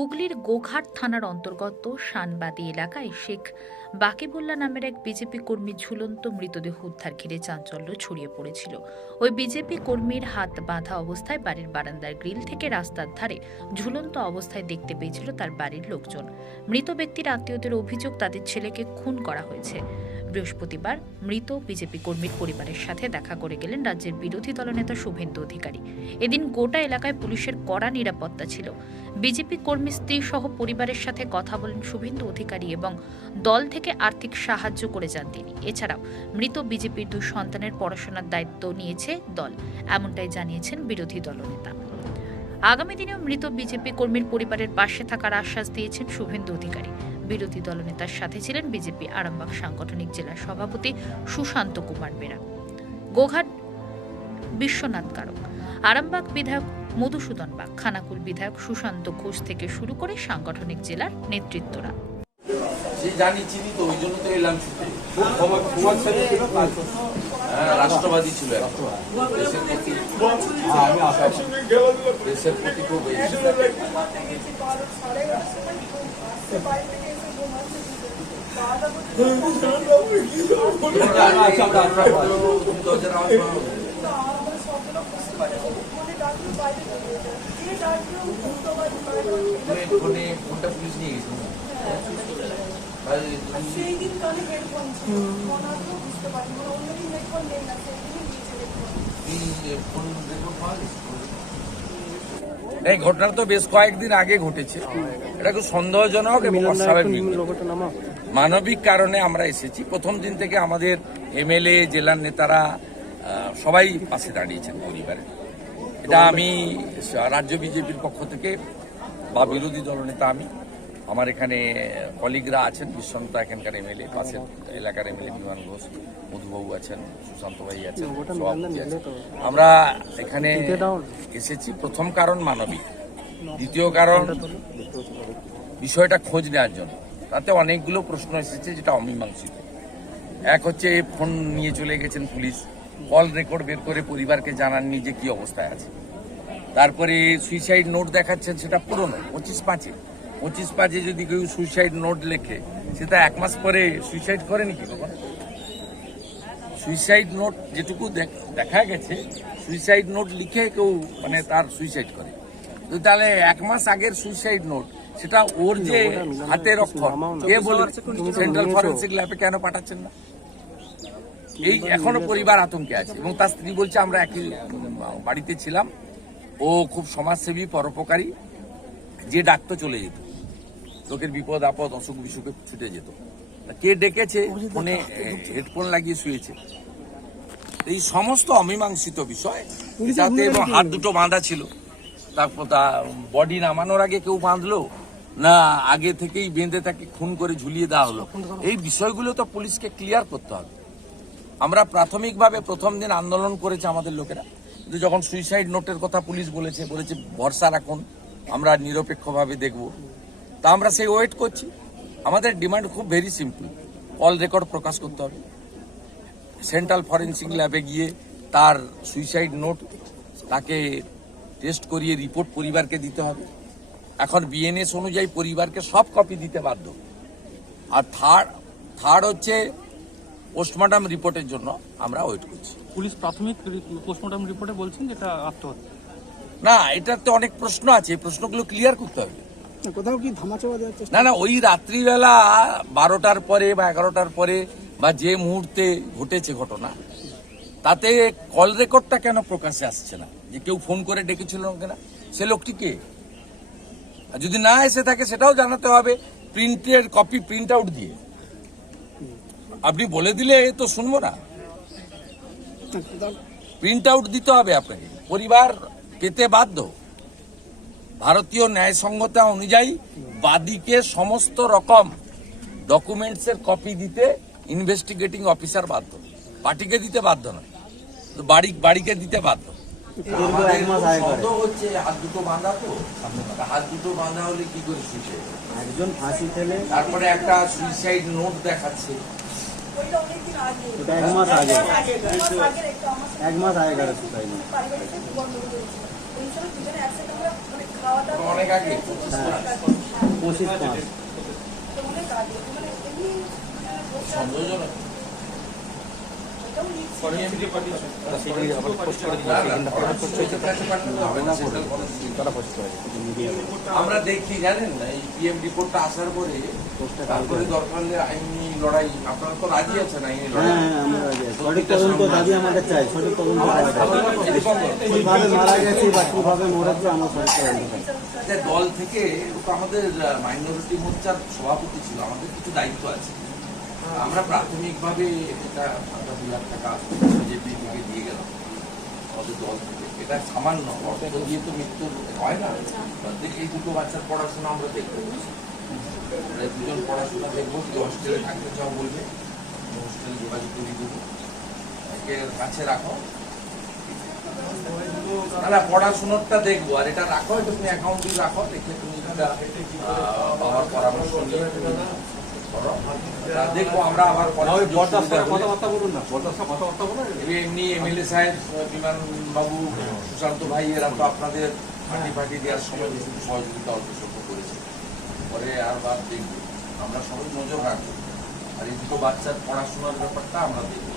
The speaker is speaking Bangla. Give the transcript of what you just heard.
হুগলির গোঘাট থানার অন্তর্গত শানবাদী এলাকায় শেখ বাকিবুল্লা নামের এক বিজেপি কর্মী ঝুলন্ত মৃতদেহ উদ্ধার ঘিরে চাঞ্চল্য ছড়িয়ে পড়েছিল। ওই বিজেপি কর্মীর হাত বাঁধা অবস্থায় বাড়ির বারান্দার গ্রিল থেকে রাস্তার ধারে ঝুলন্ত অবস্থায় দেখতে পেয়েছিল তার বাড়ির লোকজন। মৃত ব্যক্তির আত্মীয়দের অভিযোগ তাদের ছেলেকে খুন করা হয়েছে। বৃহস্পতিবার মৃত বিজেপি কর্মীর পরিবারের সাথে দেখা করে গেলেন রাজ্যের বিরোধী দলনেতা শুভেন্দু অধিকারী। এদিন গোটা এলাকায় পুলিশের কড়া নিরাপত্তা ছিল। বিজেপি কর্মী স্ত্রী সহ পরিবারের সাথে কথা বলেন শুভেন্দু অধিকারী এবং দল থেকে আর্থিক সাহায্য করে যান তিনি। এছাড়াও মৃত বিজেপির দুই সন্তানের পড়াশোনার দায়িত্ব নিয়েছে দল, এমনটাই জানিয়েছেন বিরোধী দলনেতা। আগামী দিনেও মৃত বিজেপি কর্মীর পরিবারের পাশে থাকার আশ্বাস দিয়েছেন শুভেন্দু অধিকারী। বিরোধী দলনেতার সাথে ছিলেন বিজেপি আরামবাগ সাংগঠনিক জেলার সভাপতি সুশান্ত কুমার বেরা। গোঘাট বিশ্বনাথ কারক। আরামবাগ বিধায়ক মধুসূদন বাগ। খানাকুল বিধায়ক সুশান্ত ঘোষ থেকে শুরু করে সাংগঠনিক জেলার নেতৃত্বরা। যে জানি চিনি তো ওই জন্য তো এলাম ছুটে হ্যাঁ, রাষ্ট্রবাদী ছিল। দেশের প্রতি দেশের প্রতি খুব। তুমি ফোনে ফোনটা পুলিশ নিয়ে গেছিল এই ঘটনা তো বেশ কয়েকদিন আগে ঘটেছে। এটা খুব সন্দেহজনক এবং অস্বাভাবিক মানবিক কারণে আমরা এসেছি। প্রথম দিন থেকে আমাদের এমএলএ জেলার নেতারা সবাই পাশে দাঁড়িয়েছেন পরিবারে। এটা আমি রাজ্য বিজেপির পক্ষ থেকে বা বিরোধী দলনেতা আমি আমার এখানে কলিগরা আছেন বিশ্বন্ত এখানকার এমএলএ পাশের এলাকার এমএলএ বিমান ঘোষ মধুবাবু আছেন সুশান্ত ভাই আছেন আমরা এখানে এসেছি প্রথম কারণ মানবিক। দ্বিতীয় কারণ বিষয়টা খোঁজ নেওয়ার জন্য। তাতে অনেকগুলো প্রশ্ন এসেছে যেটা অমীমাংসিত। এক হচ্ছে ফোন নিয়ে চলে গেছেন পুলিশ। কল রেকর্ড বের করে পরিবারকে জানাননি যে কি অবস্থায় আছে। তারপরে সুইসাইড নোট দেখাচ্ছেন সেটা পুরনো পঁচিশ পাঁচে। পঁচিশ পাঁচে যদি কেউ সুইসাইড নোট লেখে সেটা এক মাস পরে সুইসাইড করেনি কি কখন সুইসাইড নোট যেটুকু দেখ- গেছে সুইসাইড নোট লিখে কেউ মানে তার সুইসাইড করে। তো তাহলে এক মাস আগের সুইসাইড নোট সেটা ওর যে হাতের অক্ষর, কে বলে সেন্ট্রাল ফরেন্সিক ল্যাবে কেন পাঠাচ্ছেন না? এই এখনও পরিবার আতঙ্কে আছে এবং তার স্ত্রী বলছে, আমরা একই বাড়িতে ছিলাম। ও খুব সমাজসেবী, পরোপকারী। যে ডাকতো চলে যেত। লোকের বিপদ আপদ অসুখ বিসুখে ছুটে যেত। কে ডেকেছে? ফোনে হেডফোন লাগিয়ে শুয়েছে। এই সমস্ত অমীমাংসিত বিষয় তাতে এবং হাত দুটো বাঁধা ছিল। তারপর তা বডি নামানোর আগে কেউ বাঁধলো? না আগে থেকেই বেঁধে তাকে খুন করে ঝুলিয়ে দেওয়া হলো। এই বিষয়গুলো তো পুলিশকে ক্লিয়ার করতে হবে। আমরা প্রাথমিকভাবে প্রথম দিন আন্দোলন করেছে আমাদের লোকেরা। কিন্তু যখন সুইসাইড নোটের কথা পুলিশ বলেছে বলেছে ভরসা রাখুন আমরা নিরপেক্ষভাবে দেখব। তা আমরা সেই ওয়েট করছি। আমাদের ডিমান্ড খুব ভেরি সিম্পল অল রেকর্ড প্রকাশ করতে হবে। সেন্ট্রাল ফরেন্সিক ল্যাবে গিয়ে তার সুইসাইড নোট তাকে টেস্ট করিয়ে রিপোর্ট পরিবারকে দিতে হবে। এখন বিএনএস অনুযায়ী পরিবারকে সব কপি দিতে বাধ্য। আর থার্ড থার্ড হচ্ছে পোস্টমর্টম রিপোর্টের জন্য আমরা ওয়েট করছি। পুলিশ প্রাথমিক পোস্টমর্টম রিপোর্টে বলছেন যেটা আত্মহত্যা? না এটার তো অনেক প্রশ্ন আছে। এই প্রশ্নগুলো ক্লিয়ার করতে হবে। কোথাও কি ধামাচাপা দেওয়ার চেষ্টা না না ওই রাত্রিবেলা বারোটার পরে বা এগারোটার পরে বা যে মুহূর্তে ঘটেছে ঘটনা তাতে কল রেকর্ডটা কেন প্রকাশে আসছে না? যে কেউ ফোন করে ডেকেছিল কিনা? সে লোকটি কে? আর যদি না এসে থাকে সেটাও জানাতে হবে। প্রিন্টের কপি প্রিন্ট আউট দিয়ে। আপনি বলে দিলে তো শুনব না। প্রিন্ট আউট দিতে হবে আপনাকে। পরিবার পেতে বাধ্য। ভারতীয় ন্যায়সঙ্গতা অনুযায়ী বাদীকে সমস্ত রকম ডকুমেন্টসের কপি দিতে ইনভেস্টিগেটিং অফিসার বাধ্য। পার্টিকে দিতে বাধ্য নয়। তো বাড়ি বাড়িকে দিতে বাধ্য। তারপরে একটা সুইসাইড নোট দেখাচ্ছে। মাস আগে। এক মাস আগে মানে খাওয়া দাওয়া অনেক আগে। হ্যাঁ। পঁচিশ সন্দেহজনক। লিখছি। আমরা দেখি জানেন? না এই পিএম রিপোর্টটা আসার পরে তারপরে দরকার হলে আইনি লড়াই আপনারা তো রাজি আছেন আইনি হ্যাঁ লড়াই? হ্যাঁ আমরা রাজি আছি। সঠিক তদন্ত দাবি আমাদের চাই সঠিক তদন্ত কীভাবে মারা গেছি বা কীভাবে মরেছে আমরা সঠিক তদন্ত দল থেকে আমাদের মাইনরিটি মোর্চার সভাপতি ছিল আমাদের কিছু দায়িত্ব আছে। আমরা প্রাথমিকভাবে এটা আমরা দু লাখ টাকা বিজেপি থেকে দিয়ে গেলাম। আমাদের দল থেকে। এটা সামান্য অর্থ দিয়ে তো মৃত্যু হয় না দেখি এই দুটো বাচ্চার পড়াশোনা আমরা দেখব। আমরা দুজন পড়াশোনা দেখব কি হস্টেলে থাকতে চাও বলবে হোস্টেল যোগাযোগ করে দেবো। একে কাছে রাখো। না না পড়াশোনাটা দেখব। আর এটা রাখো এটা তুমি অ্যাকাউন্টে রাখো দেখে তুমি বাবার পরামর্শ নিয়ে দেখব আমরা আবার কথাবার্তা বলুন না কথাবার্তা বলুন এমনি এমএলএ সাহেব বিমান বাবু সুশান্ত ভাই এরা তো আপনাদের পার্টি পার্টি দেওয়ার সময় কিছু সহযোগিতা অল্প স্বল্প করেছে। পরে আর বাদ দেখব। আমরা সবাই নজর রাখব। আর এই দুটো বাচ্চার পড়াশোনার ব্যাপারটা আমরা দেখব।